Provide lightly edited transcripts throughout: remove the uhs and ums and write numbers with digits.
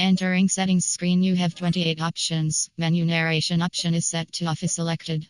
Entering settings screen, you have 28 options. Menu narration option is set to off is selected.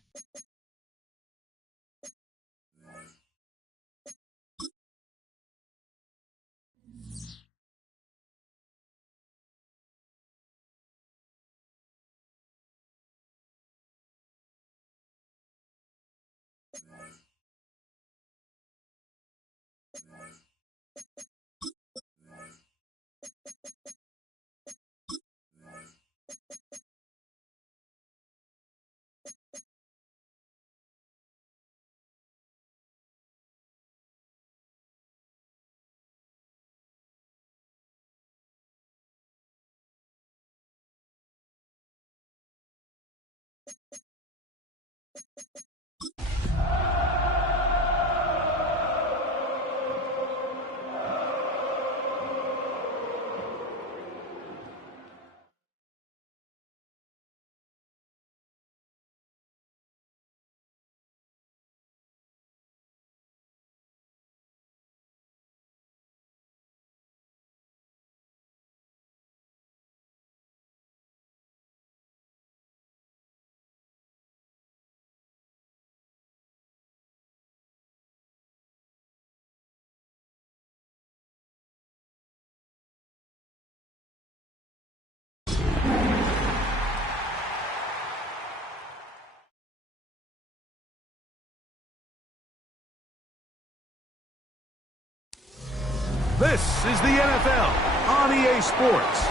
This is the NFL on EA Sports,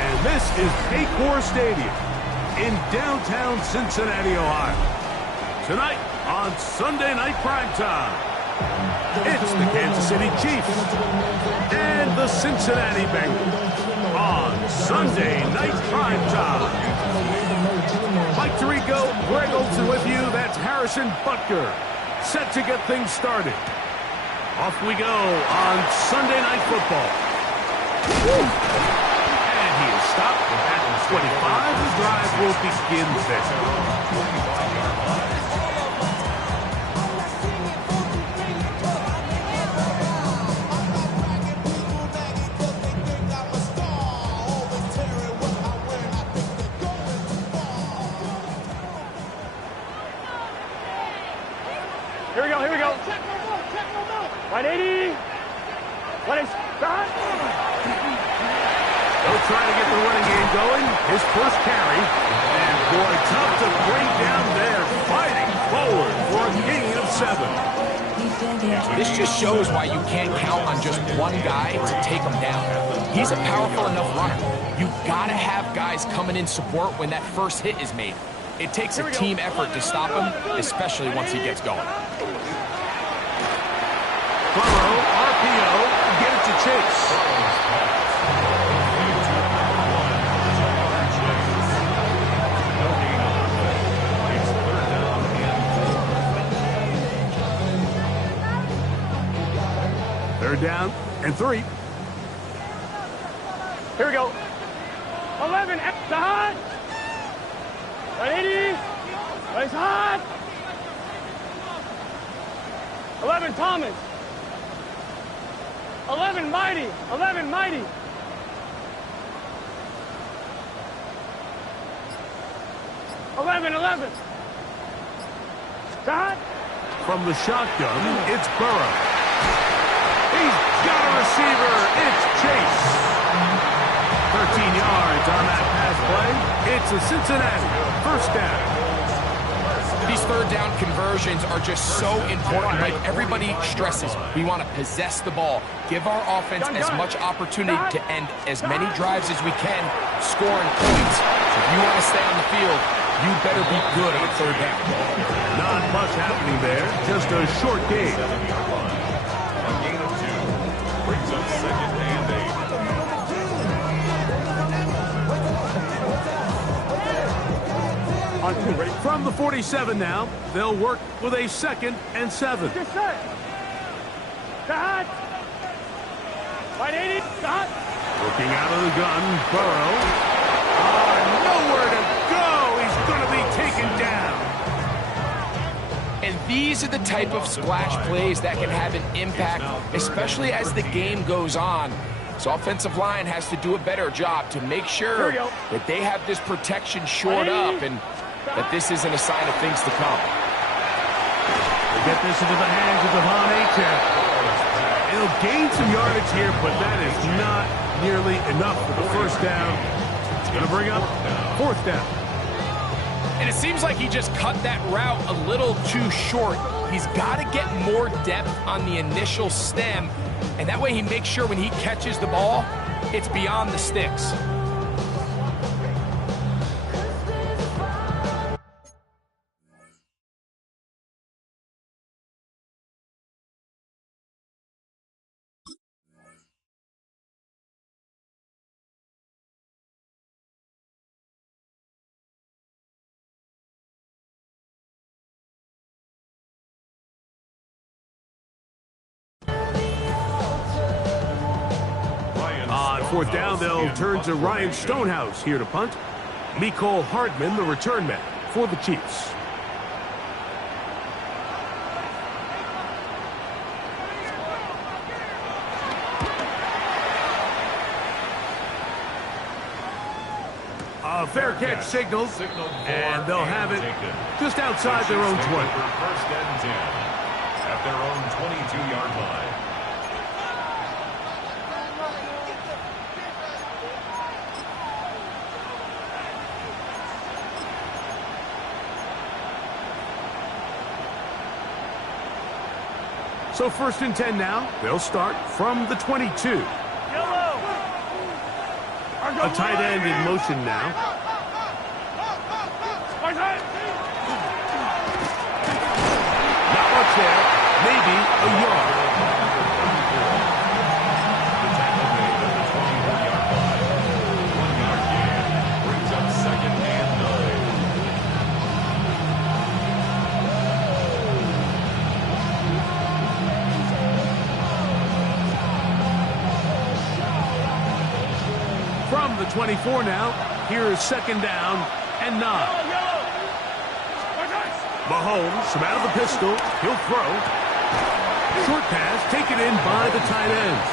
and this is Paycor Stadium in downtown Cincinnati, Ohio. Tonight on Sunday Night Primetime, it's the Kansas City Chiefs and the Cincinnati Bengals on Sunday Night Primetime. Mike Tirico, Greg Olson with you. That's Harrison Butker, set to get things started. Off we go on Sunday Night Football. And he is stopped at 25. The drive will begin there. Here we go. 180. What is that? They'll try to get the running game going. His first carry. And boy, tough to bring down there. Fighting forward for a gain of 7. This just shows why you can't count on just one guy to take him down. He's a powerful enough runner. You've got to have guys coming in support when that first hit is made. It takes a team effort to stop him, especially once he gets going. Burrow, RPO, get it to Chase. Third down and 3. Here we go. 11, hot. 180. It's hot. 11, Thomas. 11, Mighty. 11, Mighty. Eleven. Start. From the shotgun, it's Burrow. He's got a receiver. It's Chase. 13 yards on that pass play. It's a Cincinnati first down. These third down conversions are just so important. Like everybody stresses, we want to possess the ball, give our offense as much opportunity to end as many drives as we can, scoring points. So if you want to stay on the field, you better be good on third down. Not much happening there, just a short game. A gain of 2 brings up 2nd and 8. From the 47 now, they'll work with a 2nd and 7. Get set. Start. 180. Start. Looking out of the gun, Burrow. Nowhere to go. He's going to be taken down. And these are the type of splash plays that can have an impact, especially as the game goes on. This offensive line has to do a better job to make sure that they have this protection shored up and that this isn't a sign of things to come. They get this into the hands of Devon Achane. He'll gain some yardage here, but that is not nearly enough for the first down. It's going to bring up fourth down. And it seems like he just cut that route a little too short. He's got to get more depth on the initial stem, and that way he makes sure when he catches the ball, it's beyond the sticks. On fourth down, they'll turn to Ryan Stonehouse here to punt. Mecole Hardman, the return man for the Chiefs. A fair catch signaled, and they'll have it just outside their own 20. First and 10 at their own 22-yard line. So first and 10 now. They'll start from the 22. A tight end in motion now. Not much there. Maybe a yard. The tackle made at the 21-yard line. 1-yard gain brings up second and 9. From the 24 now, here is second down and 9. Mahomes from out of the pistol. He'll throw. Short pass taken in by the tight ends.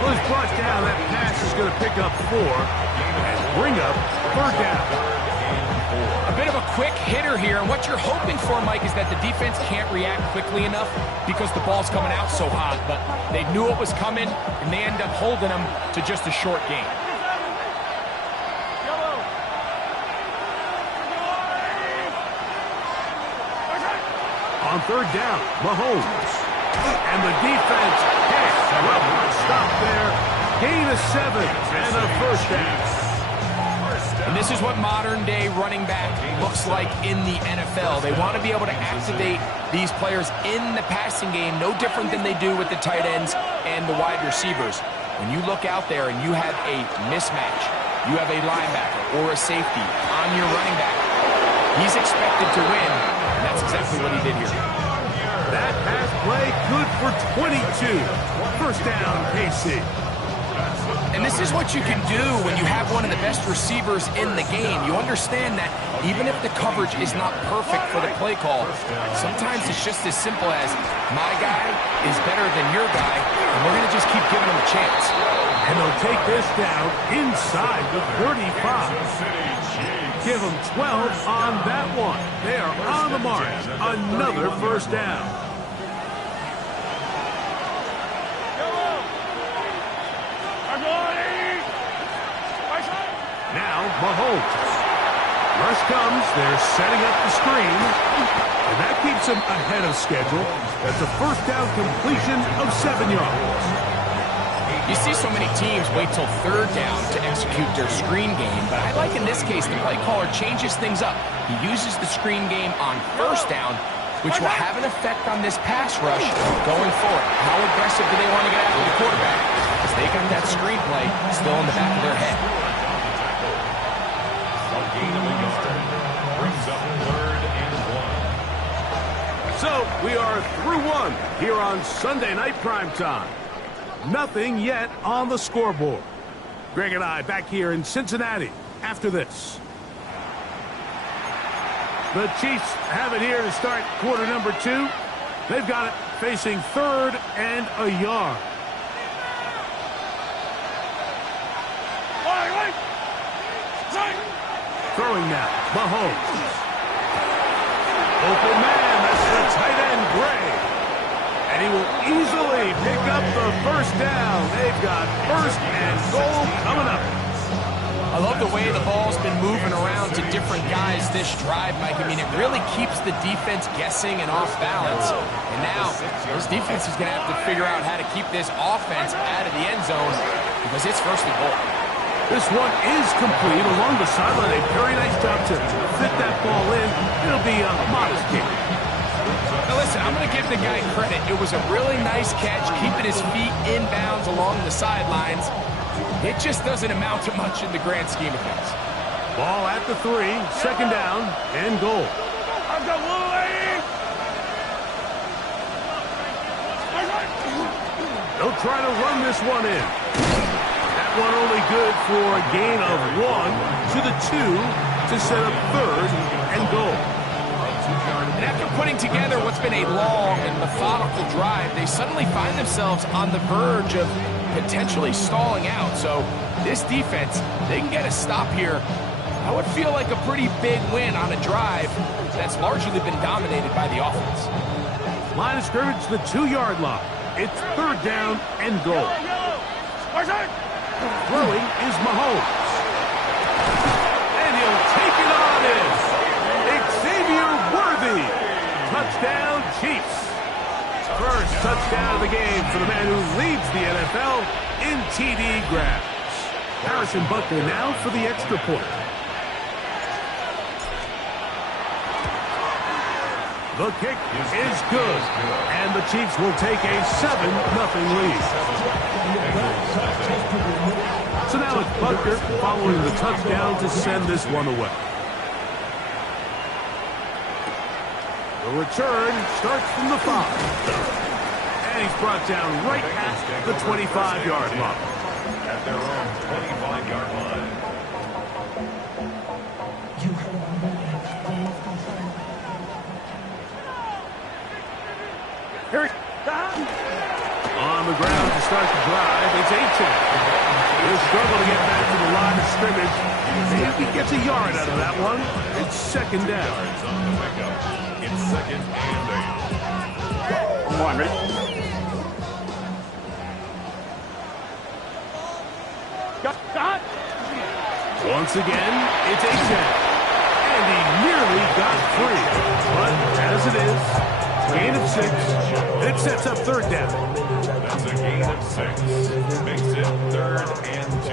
Well, he's brought down. That pass is going to pick up 4 and bring up third down. A bit of a quick hitter here, and what you're hoping for, Mike, is that the defense can't react quickly enough because the ball's coming out so hot, but they knew it was coming, and they end up holding them to just a short gain. On third down, Mahomes. And the defense can't stop there. Gain of 7 and a first down. And this is what modern-day running back looks like in the NFL. They want to be able to activate these players in the passing game, no different than they do with the tight ends and the wide receivers. When you look out there and you have a mismatch, you have a linebacker or a safety on your running back, he's expected to win, and that's exactly what he did here. That pass play good for 22. First down, KC. And this is what you can do when you have one of the best receivers in the game. You understand that even if the coverage is not perfect for the play call, sometimes it's just as simple as my guy is better than your guy, and we're going to just keep giving him a chance. And they'll take this down inside the 35. Give them 12 on that one. They are on the mark. Another first down. Now Mahomes. Rush comes. They're setting up the screen. And that keeps them ahead of schedule. That's a first down completion of 7 yards. You see so many teams wait till third down to execute their screen game, but I like in this case the play caller changes things up. He uses the screen game on first down, which will have an effect on this pass rush going forward. How aggressive do they want to get after the quarterback? Because they got that screen play still in the back of their head. A gain of a yard brings up third and 1. So we are through one here on Sunday Night Primetime. Nothing yet on the scoreboard. Greg and I back here in Cincinnati after this. The Chiefs have it here to start quarter number 2. They've got it facing third and a yard. Throwing now, Mahomes. Open man, that's the tight end, Gray. And he will easily pick up the first down. They've got first and goal coming up. I love the way the ball's been moving around to different guys this drive, Mike. I mean, it really keeps the defense guessing and off balance. And now, this defense is going to have to figure out how to keep this offense out of the end zone because it's first and goal. This one is complete along the sideline. A very nice job to fit that ball in. It'll be a modest kick. Now listen, I'm going to give the guy credit. It was a really nice catch, keeping his feet inbounds along the sidelines. It just doesn't amount to much in the grand scheme of things. Ball at the 3, second down and goal. I've got one leg. They'll try to run this one in. That one only good for a gain of 1 to the 2 to set up third and goal. And after putting together what's been a long and methodical drive, they suddenly find themselves on the verge of potentially stalling out. So this defense, they can get a stop here. I would feel like a pretty big win on a drive that's largely been dominated by the offense. Line of scrimmage, the 2-yard line. It's third down and goal. Throwing is Mahomes. And he'll take it on in. Xavier Worthy. Touchdown, Chiefs. First touchdown of the game for the man who leads the NFL in TD grabs. Harrison Butker now for the extra point. The kick is good, and the Chiefs will take a 7-0 lead. So now it's Butker following the touchdown to send this one away. The return starts from the 5. And he's brought down right at the 25-yard line. At their own 25-yard line. On the ground to start the drive, it's Achane. He'll struggle to get back to the line of scrimmage. If he gets a yard out of that one, it's second down. It's second and 8. Come on, ready? Got. Once again, it's Achane. And he nearly got free. But as it is, gain of 6. It sets up third down. That's a gain of 6. Makes it third and 2.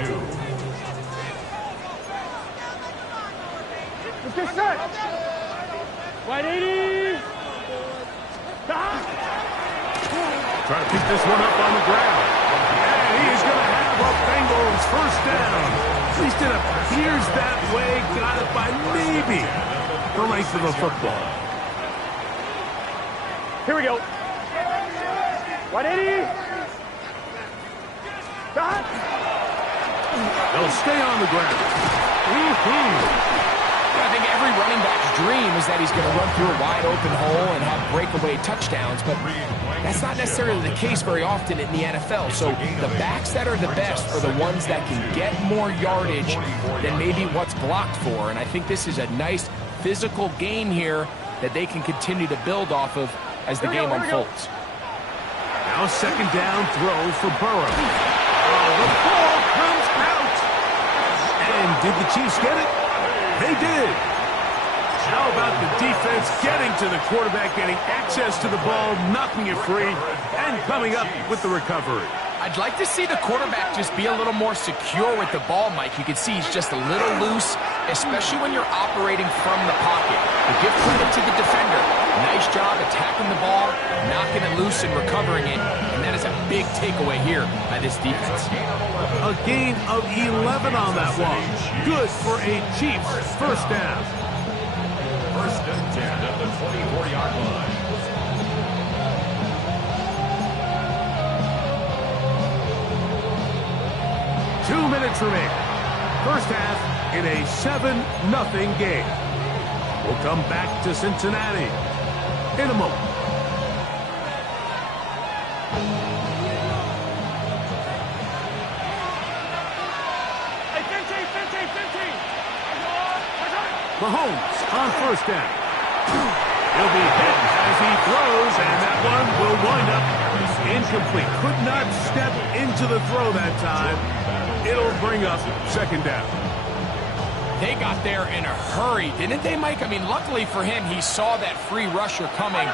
Let's get set. Wide 80. Try to pick this one up on the ground. And he is going to have a Bengals first down. At least it appears that way. Got it by maybe the length of the football. Here we go. 180. Got. They'll stay on the ground. I think every running back's dream is that he's going to run through a wide open hole and have breakaway touchdowns, but that's not necessarily the case very often in the NFL. So the backs that are the best are the ones that can get more yardage than maybe what's blocked for. And I think this is a nice physical gain here that they can continue to build off of as the game unfolds. Now second down throw for Burrow. Oh, the ball comes out. And did the Chiefs get it? They did. How about the defense getting to the quarterback, getting access to the ball, knocking it free, and coming up with the recovery? I'd like to see the quarterback just be a little more secure with the ball, Mike. You can see he's just a little loose, especially when you're operating from the pocket. But give credit to the defender. Nice job attacking the ball, knocking it loose and recovering it. And that is a big takeaway here by this defense. A gain of 11 on that one. Good for a Chiefs first down. First and 10 at the 24-yard line. Two minutes remaining. First half in a 7-0 game. We'll come back to Cincinnati in a moment. Hey, 15. Mahomes on first down. He'll be hit as he throws, and that one will wind up incomplete. Could not step into the throw that time. It'll bring up second down. They got there in a hurry, didn't they, Mike? I mean, luckily for him, he saw that free rusher coming,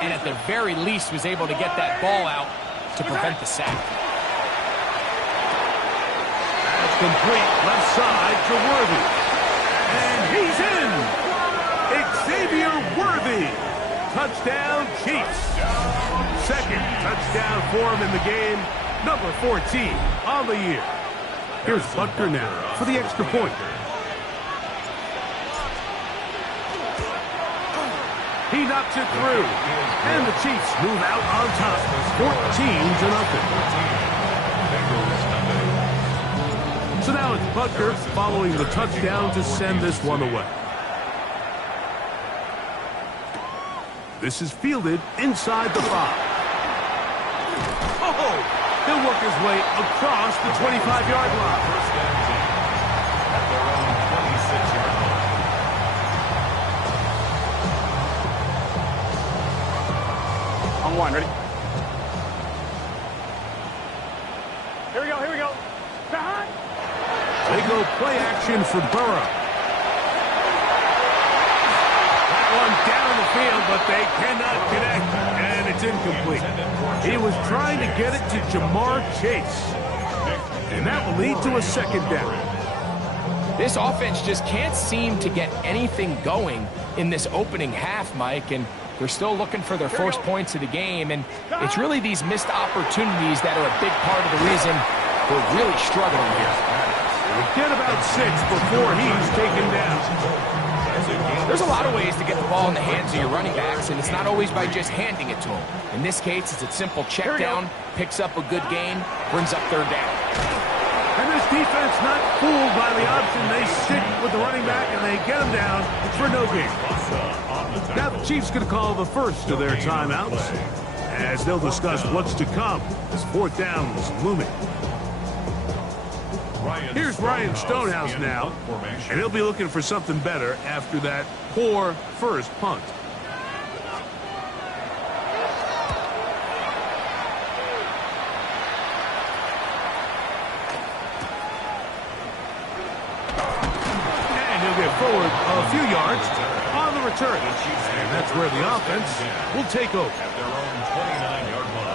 and at the very least was able to get that ball out to prevent the sack. That's complete left side to Worthy. And he's in! Xavier Worthy! Touchdown, Chiefs! Second touchdown for him in the game. Number 14 on the year. Here's Butker now for the extra point. He knocks it through. And the Chiefs move out on top. 14-0. So now it's Butker following the touchdown to send this one away. This is fielded inside the 5. Oh! He'll work his way across the 25-yard line. First down, at their own 26-yard line. On one, ready? Here we go, here we go. Behind. They go play action for Burrow. That one down the field, but they cannot connect, and it's incomplete. He was trying to get it to Jamar Chase, and that will lead to a second down. This offense just can't seem to get anything going in this opening half, Mike, and they're still looking for their first points of the game, and it's really these missed opportunities that are a big part of the reason they're really struggling here. We'll get about 6 before he's taken down. There's a lot of ways to get the ball in the hands of your running backs, and it's not always by just handing it to them. In this case, it's a simple check down, picks up a good gain, brings up third down. And this defense not fooled by the option. They stick with the running back, and they get him down for no gain. Now the Chiefs going to call the first of their timeouts as they'll discuss what's to come as fourth down is looming. Here's Ryan Stonehouse now, and he'll be looking for something better after that poor first punt. And he'll get forward a few yards on the return. And that's where the offense will take over. At their own 29-yard line.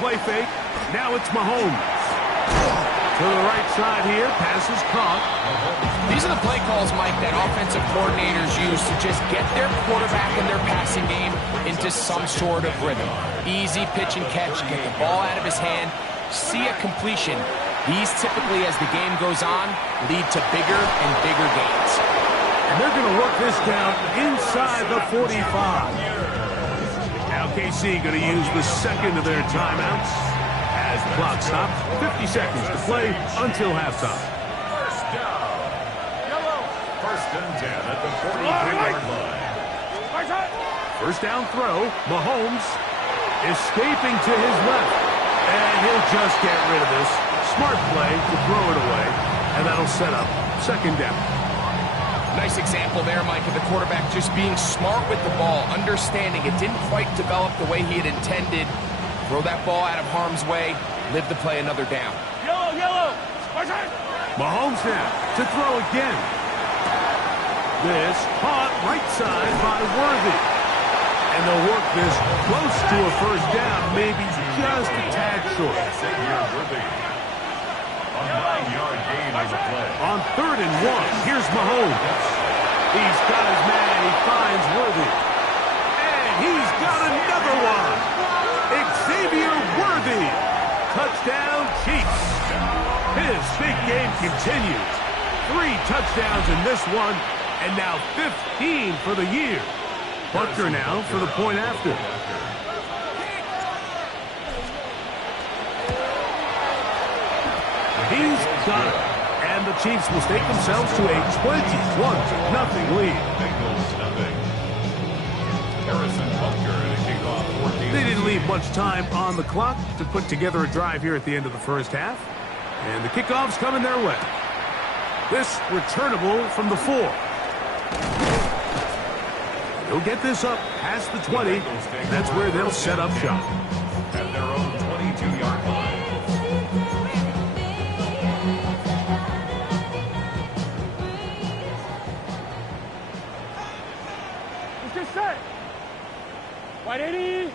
Play fake. Now it's Mahomes. To the right side here. Pass is caught. These are the play calls, Mike, that offensive coordinators use to just get their quarterback and their passing game into some sort of rhythm. Easy pitch and catch, get the ball out of his hand, see a completion. These typically, as the game goes on, lead to bigger and bigger gains. And they're going to work this down inside the 45. Now KC going to use the second of their timeouts as the clock stops. 50 seconds to play until halftime. First down. First and 10 at the 43-yard line. First down throw. Mahomes escaping to his left. And he'll just get rid of this. Smart play to throw it away. And that'll set up second down. Nice example there, Mike, of the quarterback just being smart with the ball, understanding it didn't quite develop the way he had intended. Throw that ball out of harm's way, live to play another down. Yellow. Mahomes now to throw again. This caught right side by Worthy. And they'll work this close to a first down, maybe just a tad short. A 9-yard gain on the play. On 3rd and 1, here's Mahomes. He's got his man, he finds Worthy. And he's got another one. Xavier Worthy. Touchdown, Chiefs. His big game continues. 3 touchdowns in this one, and now 15 for the year. Butker now for the point after. He's got it. And the Chiefs will stake themselves to a 21-0 lead. Bengals nothing. Harrison Butker to kick off leave much time on the clock to put together a drive here at the end of the first half. And the kickoff's coming their way. This returnable from the 4. He'll get this up past the 20. That's where they'll set up shop. At their own 22-yard line. Let's get set. White 80.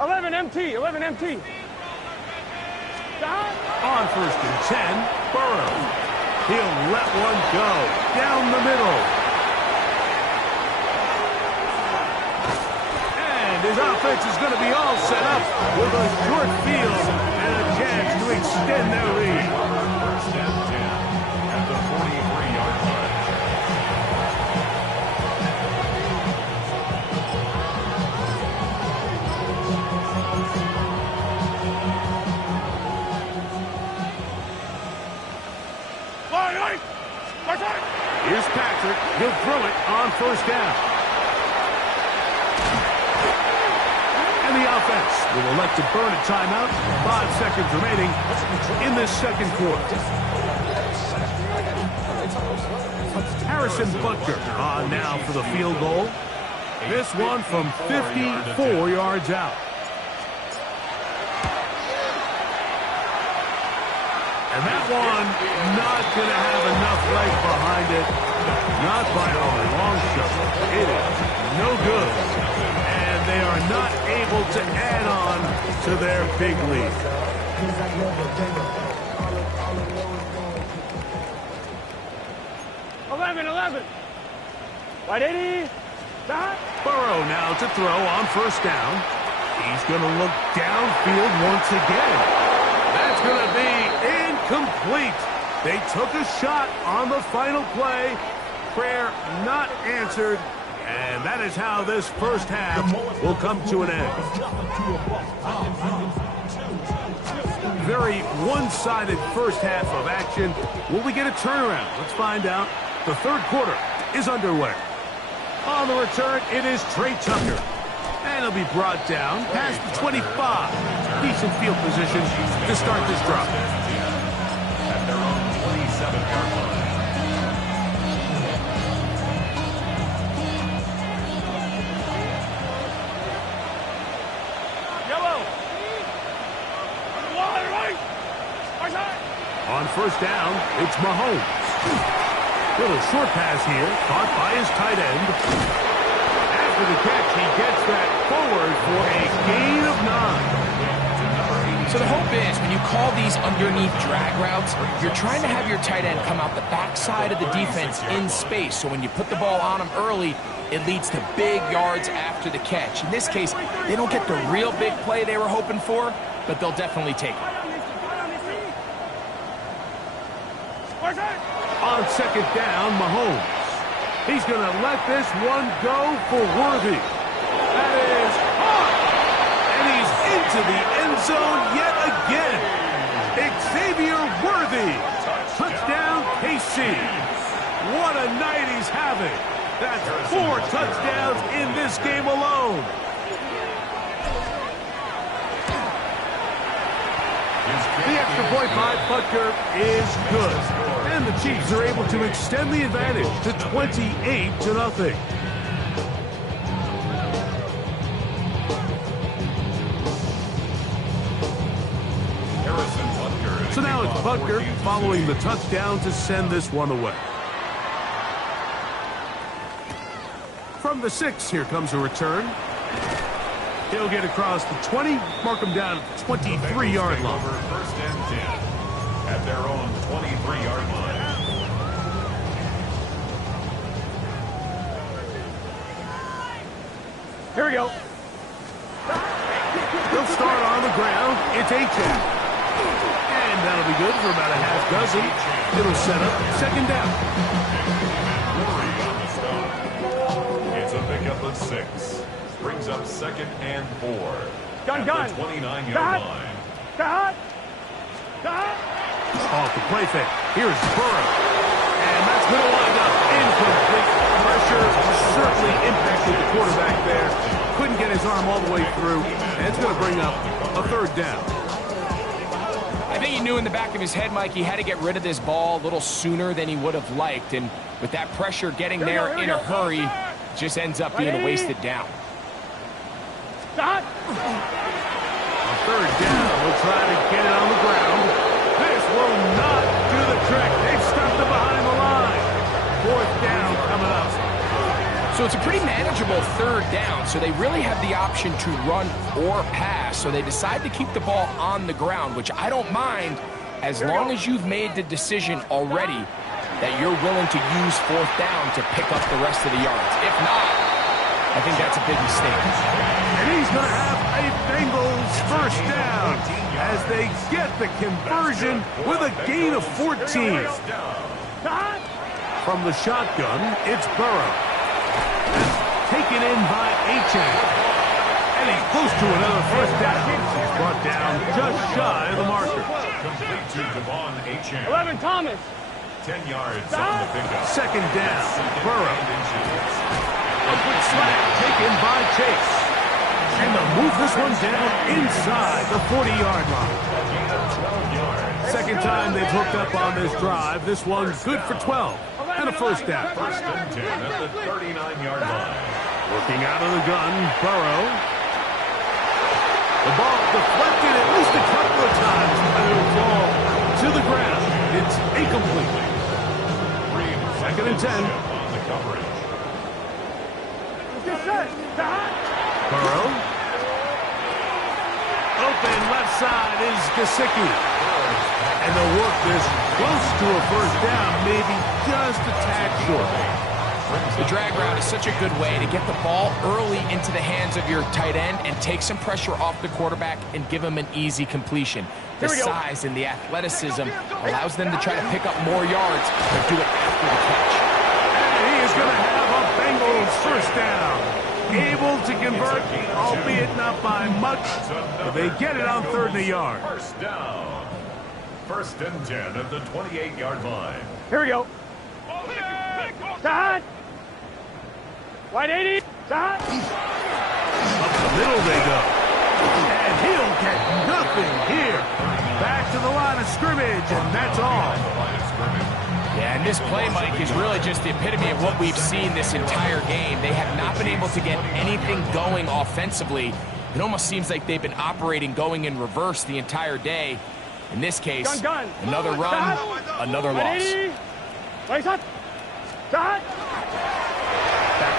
11 MT. 11 MT. On first and 10, Burrow. He'll let one go down the middle. And his offense is going to be all set up with a short field and a chance to extend their lead. First and 10 at the 43-yard line. Here's Patrick. He'll throw it on first down. And the offense will elect to burn a timeout. 5 seconds remaining in this second quarter. Harrison Butker on now for the field goal. This one from 54 yards out. And that one not going to have enough leg behind it. Not by a long shot. It is no good. And they are not able to add on to their big lead. Eleven. White 80. Burrow now to throw on first down. He's going to look downfield once again. That's going to be incomplete. They took a shot on the final play. Prayer not answered. And that is how this first half will come to an end. Very one-sided first half of action. Will we get a turnaround? Let's find out. The third quarter is underway. On the return, it is Trey Tucker. And he'll be brought down past the 25. Decent field position to start this drive. At their own 27-yard line. Yellow. On first down, it's Mahomes. Little short pass here, caught by his tight end. After the catch, he gets that forward for a gain of 9. So the hope is when you call these underneath drag routes, you're trying to have your tight end come out the backside of the defense in space. So when you put the ball on him early, it leads to big yards after the catch. In this case, they don't get the real big play they were hoping for, but they'll definitely take it. On second down, Mahomes. He's going to let this one go for Worthy. That is hot. And he's into the end zone yet again. Xavier Worthy. Touchdown, KC. What a night he's having. That's 4 touchdowns in this game alone. The extra point by Butker is good. And the Chiefs are able to extend the advantage to 28-0. So now it's Butker following the touchdown to send this one away. From the 6, here comes a return. He'll get across the 20, mark him down at the 23-yard line. First and 10 at their own 23-yard line. Here we go. They'll start on the ground. It's A-Chat. And that'll be good for about a half dozen. It'll set up second down. It's a pickup of 6. Brings up second and 4. Gun. At the 29-yard line. Off the play fake. Here's Burrow. And that's going to wind up incomplete. Pressure certainly impacted the quarterback there. his arm all the way through, and it's going to bring up a third down. I think he knew in the back of his head, Mike, he had to get rid of this ball a little sooner than he would have liked. And with that pressure getting there in a hurry, it just ends up being a wasted down. Stop. On third down, we'll try to get it on the ground. This will not do the trick. They've stopped it behind the line. Fourth down coming up. So it's a pretty manageable third down, so they really have the option to run or pass, so they decide to keep the ball on the ground, which I don't mind as long as you've made the decision already that you're willing to use fourth down to pick up the rest of the yards. If not, I think that's a big mistake. And he's going to have a Bengals first down as they get the conversion with a gain of 14. From the shotgun, it's Burrow. Taken in by Achan. And he's close to another first down. He's brought down just shy of the marker. Complete to Devon Achan. 11, Thomas. 10 yards on the pickup. Second down, Burrow. A quick slant taken by Chase. And they'll move this one down inside the 40-yard line. Second time they've hooked up on this drive. This one's good for 12 and a first down. First and 10 at the 39-yard line. Looking out of the gun, Burrow. The ball deflected at least a couple of times, but it'll fall to the ground. It's incomplete. Second and 10. On the coverage. Burrow. Open left side is Gesicki. And they'll work this close to a first down, maybe just a tad short. The drag route is such a good way to get the ball early into the hands of your tight end and take some pressure off the quarterback and give him an easy completion. The size and the athleticism allows them to try to pick up more yards, but do it after the catch. And he is going to have a Bengals first down. Able to convert, albeit not by much, but they get it on third and a yard. First down. First and 10 at the 28-yard line. Here we go. Start. Wide 80. Start. Up the middle they go. And he'll get nothing here. Back to the line of scrimmage, and that's all. Yeah, and this play, Mike, is really just the epitome of what we've seen this entire game. They have not been able to get anything going offensively. It almost seems like they've been operating going in reverse the entire day. In this case, another run, another loss. Back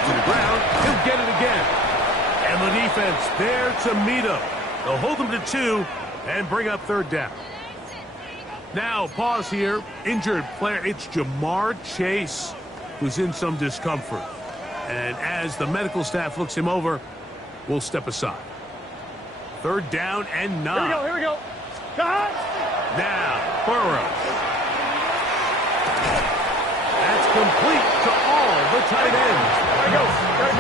to the ground, he'll get it again. And the defense there to meet him. They'll hold him to 2 and bring up third down. Now, pause here. Injured player, it's Jamar Chase, who's in some discomfort. And as the medical staff looks him over, we'll step aside. Third down and 9. Here we go. Start. Now, Burrow. That's complete to all the tight ends.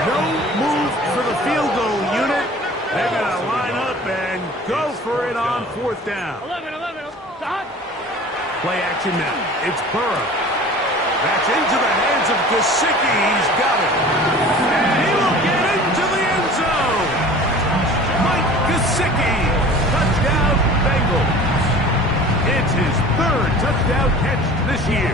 No move for the field goal unit. They're going to line up and go for it on fourth down. 11. Start. Play action now. It's Burrow. That's into the hands of Gesicki. He's got it. And he will get into the end zone. Mike Gesicki. Touchdown, Bengals. It's his third touchdown catch this year.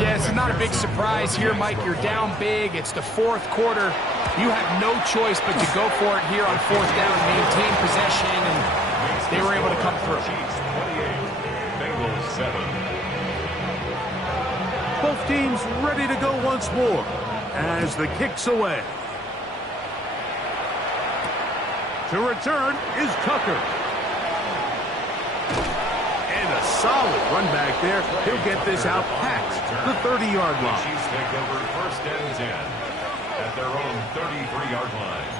Yeah, it's not a big surprise here, Mike. You're down big. It's the fourth quarter. You have no choice but to go for it here on fourth down, maintain possession, and they were able to come through. Bengals 7. Both teams ready to go once more as the kick's away. To return is Tucker. And a solid run back there. He'll get this out past the 30-yard line. Chiefs take over first and 10 at their own 33-yard line.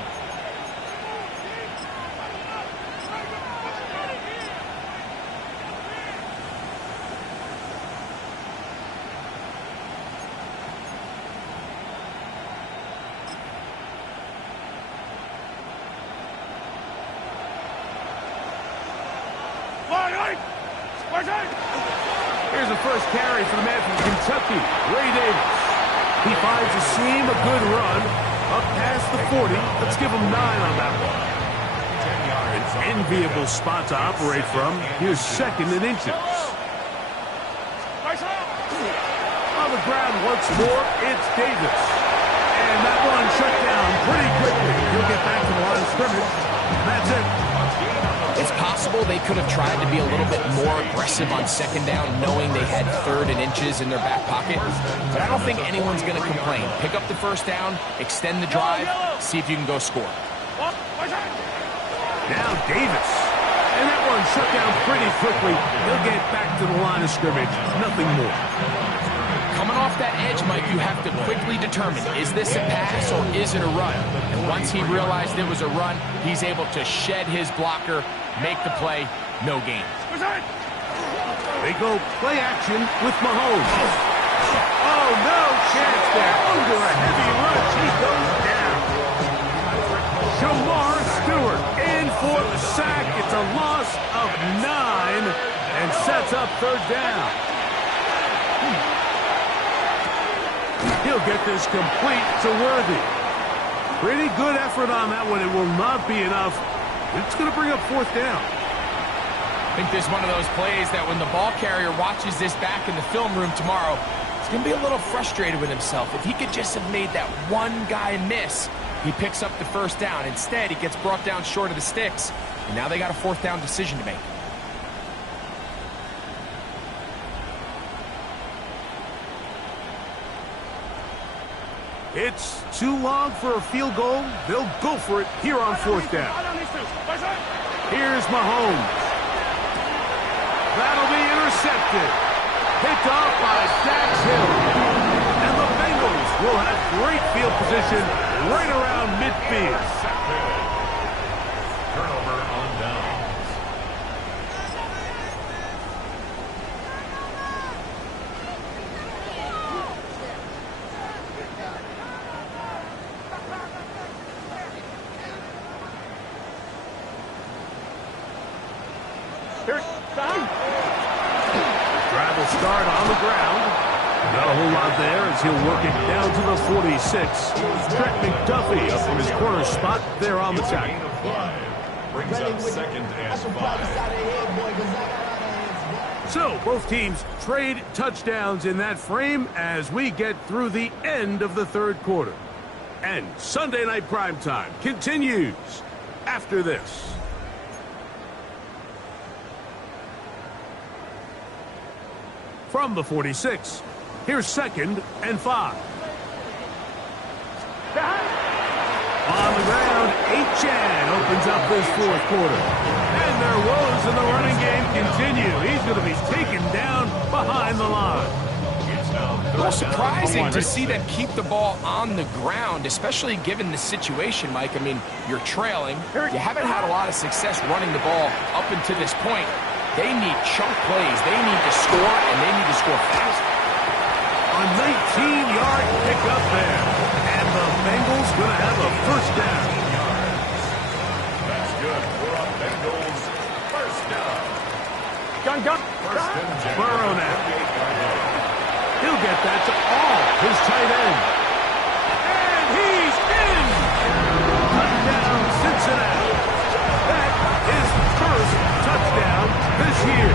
Here's the first carry for the man from Kentucky, Ray Davis. He finds a seam, a good run, Up past the 40. Let's give them 9 on that one. 10 yards. An enviable spot to operate from. Here's 2nd and inches. On the ground once more, it's Davis. And that one shut down pretty quickly. He'll get back to the line of scrimmage. That's it. It's possible they could have tried to be a little bit more aggressive on 2nd down, knowing they had 3rd and inches in their back pocket. But I don't think anyone's going to complain. Pick up the 1st down, extend the drive, see if you can go score. Now Davis. And that one shut down pretty quickly. He'll get back to the line of scrimmage. Nothing more. Coming off that edge, Mike, you have to quickly determine, is this a pass or is it a run? And once he realized it was a run, he's able to shed his blocker, make the play, no gain. They go play action with Mahomes. Oh, no chance there. Under a heavy rush, he goes down. Jamar Stewart in for the sack. It's a loss of 9 and sets up 3rd down. He'll get this complete to Worthy. Pretty good effort on that one. It will not be enough. It's going to bring up 4th down. I think this is one of those plays that when the ball carrier watches this back in the film room tomorrow, he's going to be a little frustrated with himself. If he could just have made that one guy miss, he picks up the 1st down. Instead, he gets brought down short of the sticks, and now they got a 4th down decision to make. It's too long for a field goal. They'll go for it here on 4th down. Here's Mahomes. That'll be intercepted. Picked off by Dax Hill. And the Bengals will have great field position right around midfield. Turnover on downs. Drive will start on the ground. Not a whole lot there as he'll work it down to the 46. Trent McDuffie up from his corner spot there on the tackle. Gain of 5. Brings up 2nd and 5. So both teams trade touchdowns in that frame as we get through the end of the 3rd quarter. And Sunday Night Primetime continues after this. From the 46, here's 2nd and 5. On the ground, Achan opens up this 4th quarter. And their woes in the running game continue. He's going to be taken down behind the line. A little surprising to see them keep the ball on the ground, especially given the situation, Mike. I mean, you're trailing. You haven't had a lot of success running the ball up until this point. They need chunk plays. They need to score, and they need to score fast. A 19-yard pickup there. And the Bengals going to have a 1st down. That's good for a Bengals 1st down. Gun. 1st and 10. Burrow now. He'll get that to all his tight end. And he's in! Touchdown, Cincinnati. That is 1st touchdown this year.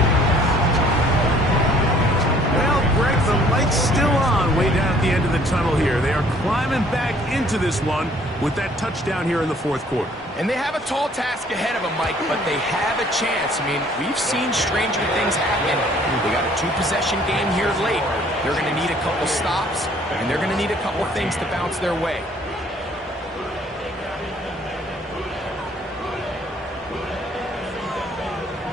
Well, Greg, the light's still on way down at the end of the tunnel here. They are climbing back into this one with that touchdown here in the 4th quarter. And they have a tall task ahead of them, Mike, but they have a chance. I mean, we've seen stranger things happen. They got a 2-possession game here late. They're going to need a couple stops, and they're going to need a couple things to bounce their way.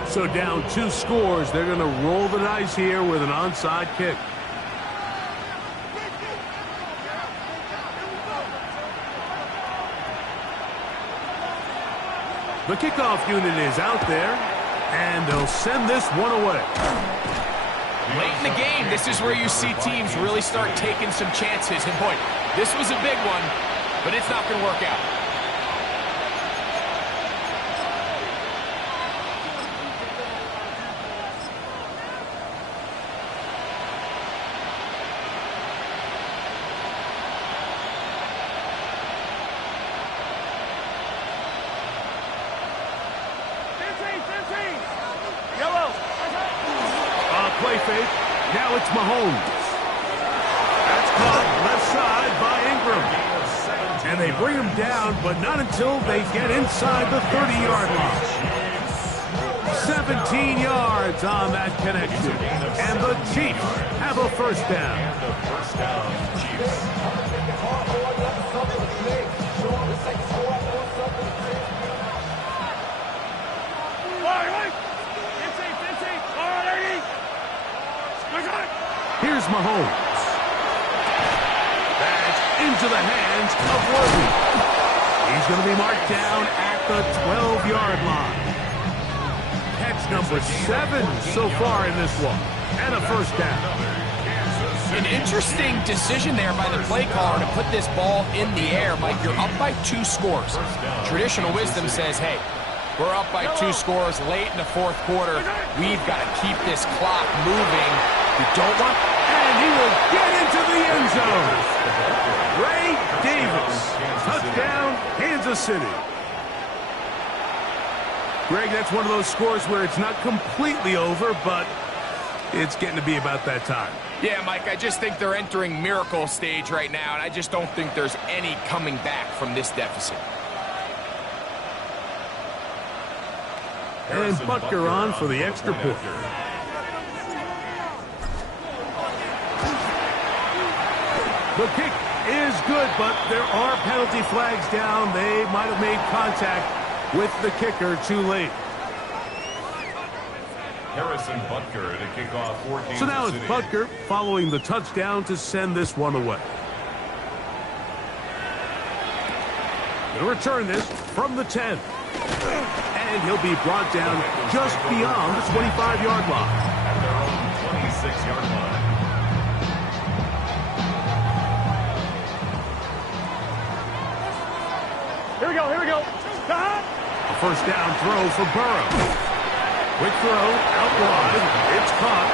So down 2 scores, they're going to roll the dice here with an onside kick. The kickoff unit is out there, and they'll send this one away. Late in the game, this is where you see teams really start taking some chances. And boy, this was a big one, but it's not going to work out. fake. Now it's Mahomes. That's caught left side by Ingram. And they bring him down, but not until they get inside the 30-yard line. 17 yards on that connection. And the Chiefs have a first down. Chiefs. Here's Mahomes. That's into the hands of Worthy. He's going to be marked down at the 12-yard line. Catch number 7 so far in this one. And a first down. An interesting decision there by the play caller to put this ball in the air. Mike, you're up by 2 scores. Traditional wisdom says, hey, we're up by 2 scores late in the 4th quarter. We've got to keep this clock moving. You don't want... And he will get into the end zone. Ray Davis. Touchdown, Kansas City. Greg, that's one of those scores where it's not completely over, but it's getting to be about that time. Yeah, Mike, I just think they're entering miracle stage right now, and I just don't think there's any coming back from this deficit. And Butker on for the extra point. The kick is good, but there are penalty flags down. They might have made contact with the kicker too late. Harrison Butker to kick off for Kansas So now it's City. Butker following the touchdown to send this one away. Going to return this from the 10. And he'll be brought down just beyond the 25-yard line. At their own 26-yard line. Here we go, here we go. A first down throw for Burrow. Quick throw out wide. It's caught.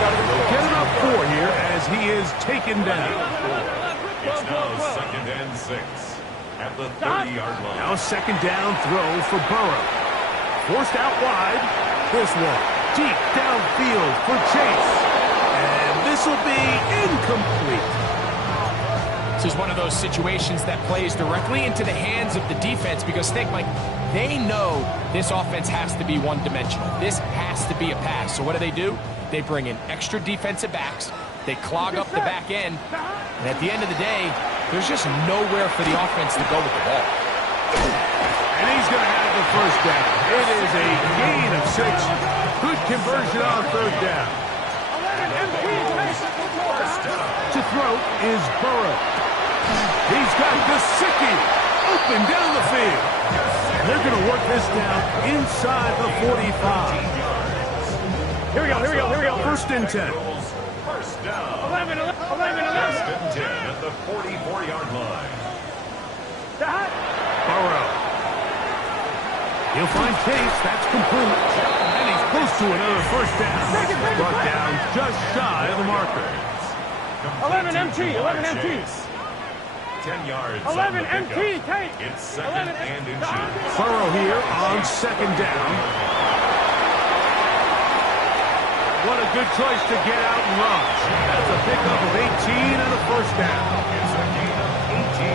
They'll get it up 4 here as he is taken down. It's now 2nd and 6 at the 30-yard line. Now a second down throw for Burrow. Forced out wide. This one deep downfield for Chase. And this will be incomplete. This is one of those situations that plays directly into the hands of the defense because, think, Mike, they know this offense has to be one-dimensional. This has to be a pass. So what do? They bring in extra defensive backs. They clog up the back end. And at the end of the day, there's just nowhere for the offense to go with the ball. And he's going to have the first down. It is a gain of 6. Good conversion on 3rd down. To throw is Burrow. He's got Gesicki open down the field. And they're going to work this down inside the 45. Here we go, here we go, here we go. 1st and 10. First down. 11. First and 10 at the 44-yard line. Burrow. He'll find Chase. That's complete. And he's close to another first down. Brought down just shy of the marker. 11 MT, 11 MT. 10 yards. 11 on the MT, pickup. take. It's 2nd and inches. Burrow here on 2nd down. What a good choice to get out and rush. That's a pickup of 18 and a first down. It's a gain of 18.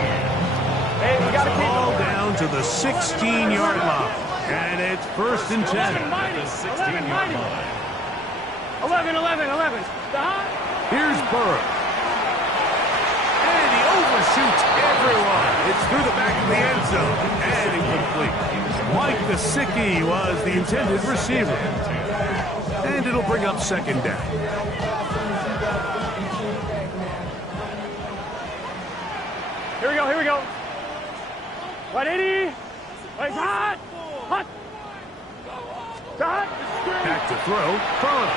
Hey, we got to keep Ball down to the 16-yard line. And it's 1st and 10. At the 16-yard line. 11. Here's Burrow. And he overshoots everyone. It's through the back of the end zone. And incomplete. Mike Gesicki was the intended receiver. And it'll bring up 2nd down. Here we go. 180. Wait, hot. Back to throw. Burrow.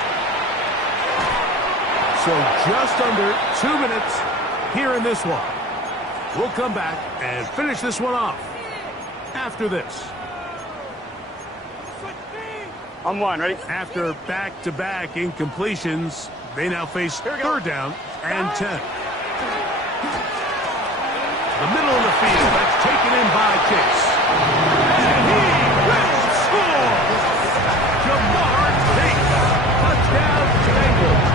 So just under 2 minutes here in this one. We'll come back and finish this one off after this. On 1, ready? After back-to-back incompletions, they now face 3rd down and 10. The middle of the field, that's taken in by Chase. And he will score! Jamar Chase, touchdown Bengals.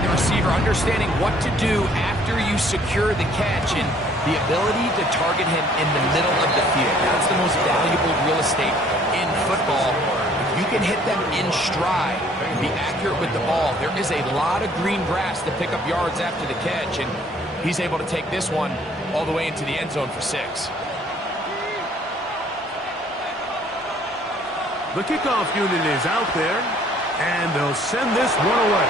by the receiver, understanding what to do after you secure the catch and the ability to target him in the middle of the field. That's the most valuable real estate in football. If you can hit them in stride and be accurate with the ball, there is a lot of green grass to pick up yards after the catch, and he's able to take this one all the way into the end zone for 6. The kickoff unit is out there, and they'll send this one away.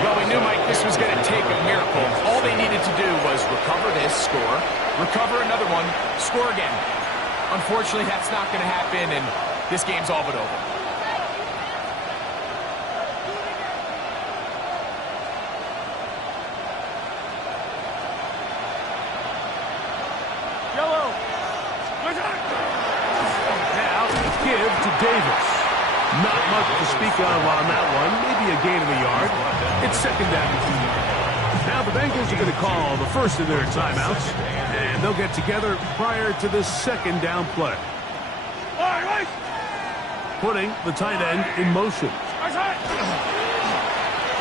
Well, we knew, Mike, this was going to take a miracle. All they needed to do was recover this, score, recover another one, score again. Unfortunately, that's not going to happen, and this game's all but over. Give to Davis. Not much to speak of on that one. Maybe a gain of a yard. It's second down. Now the Bengals are going to call the first of their timeouts, and they'll get together prior to the second down play. Putting the tight end in motion.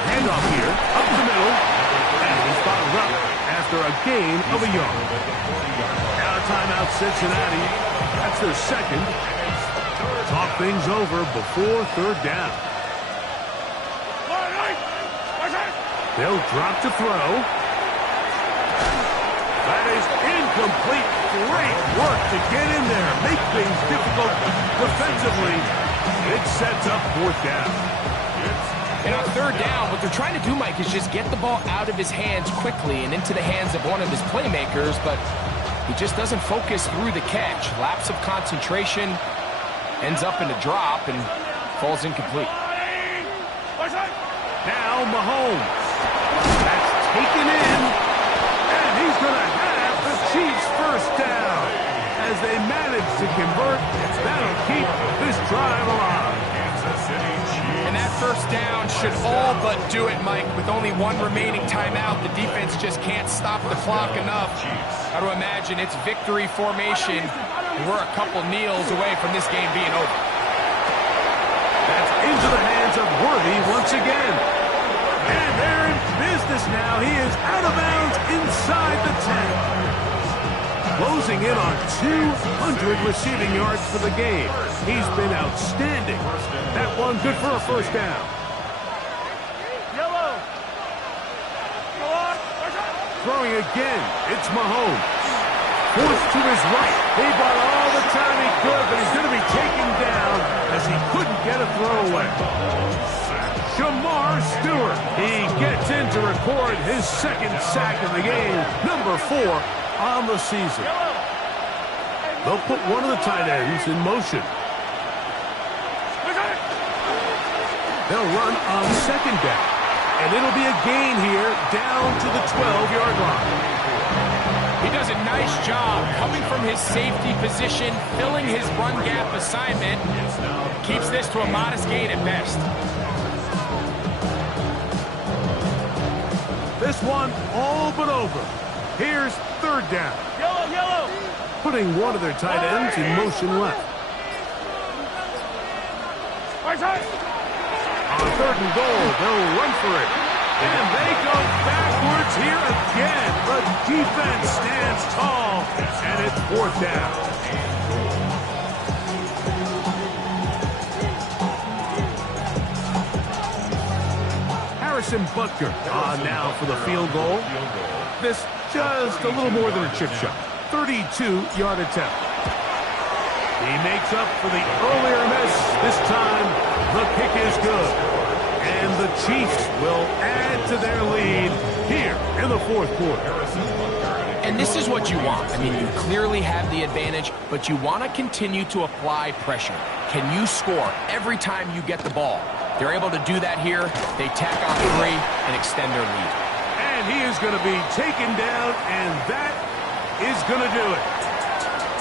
Handoff here, up the middle, and he's bottled up after a gain of a yard. Now timeout Cincinnati. That's their second. Talk things over before third down. They'll drop to throw. That is incomplete. Great work to get in there. Make things difficult defensively. It sets up fourth down. And on third down, what they're trying to do, Mike, is just get the ball out of his hands quickly and into the hands of one of his playmakers, but he just doesn't focus through the catch. Lapse of concentration. Ends up in a drop and falls incomplete. Now Mahomes. That's taken in. And he's going to have the Chiefs first down. As they manage to convert, that'll keep this drive alive. And that first down should all but do it, Mike. With only one remaining timeout, the defense just can't stop the clock enough. Got to imagine it's victory formation. We're a couple kneels away from this game being over. That's into the hands of Worthy once again. And they're in business now. He is out of bounds inside the 10. Closing in on 200 receiving yards for the game. He's been outstanding. That one good for a first down. Throwing again. It's Mahomes. Forced to his right. He bought all the time he could, but he's going to be taken down as he couldn't get a throwaway. Shamar Stewart. He gets in to record his second sack of the game, number 4 on the season. They'll put one of the tight ends in motion. They'll run on second down, and it'll be a gain here down to the 12-yard line. He does a nice job coming from his safety position, filling his run gap assignment. Keeps this to a modest gain at best. This one all but over. Here's third down. Yellow. Putting one of their tight ends in motion left. On third and goal, they'll run for it. And they go backwards here again. The defense stands tall, and it's fourth down. Harrison Butker on now for the field goal. This just a little more than a chip shot. 32-yard attempt. He makes up for the earlier miss. This time, the kick is good. And the Chiefs will add to their lead here in the fourth quarter. And this is what you want. I mean, you clearly have the advantage, but you want to continue to apply pressure. Can you score every time you get the ball? They're able to do that here. They tack on 3 and extend their lead. And he is going to be taken down, and that is going to do it.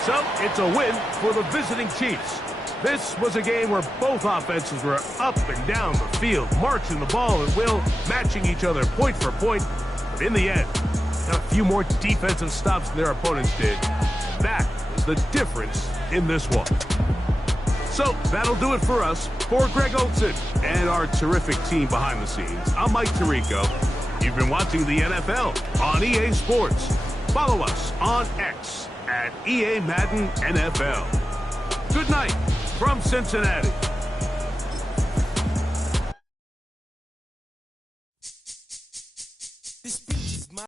So it's a win for the visiting Chiefs. This was a game where both offenses were up and down the field, marching the ball at will, matching each other point for point. But in the end, got a few more defensive stops than their opponents did. That was the difference in this one. So that'll do it for us. For Greg Olson and our terrific team behind the scenes, I'm Mike Tirico. You've been watching the NFL on EA Sports. Follow us on X at EA Madden NFL. Good night from Cincinnati.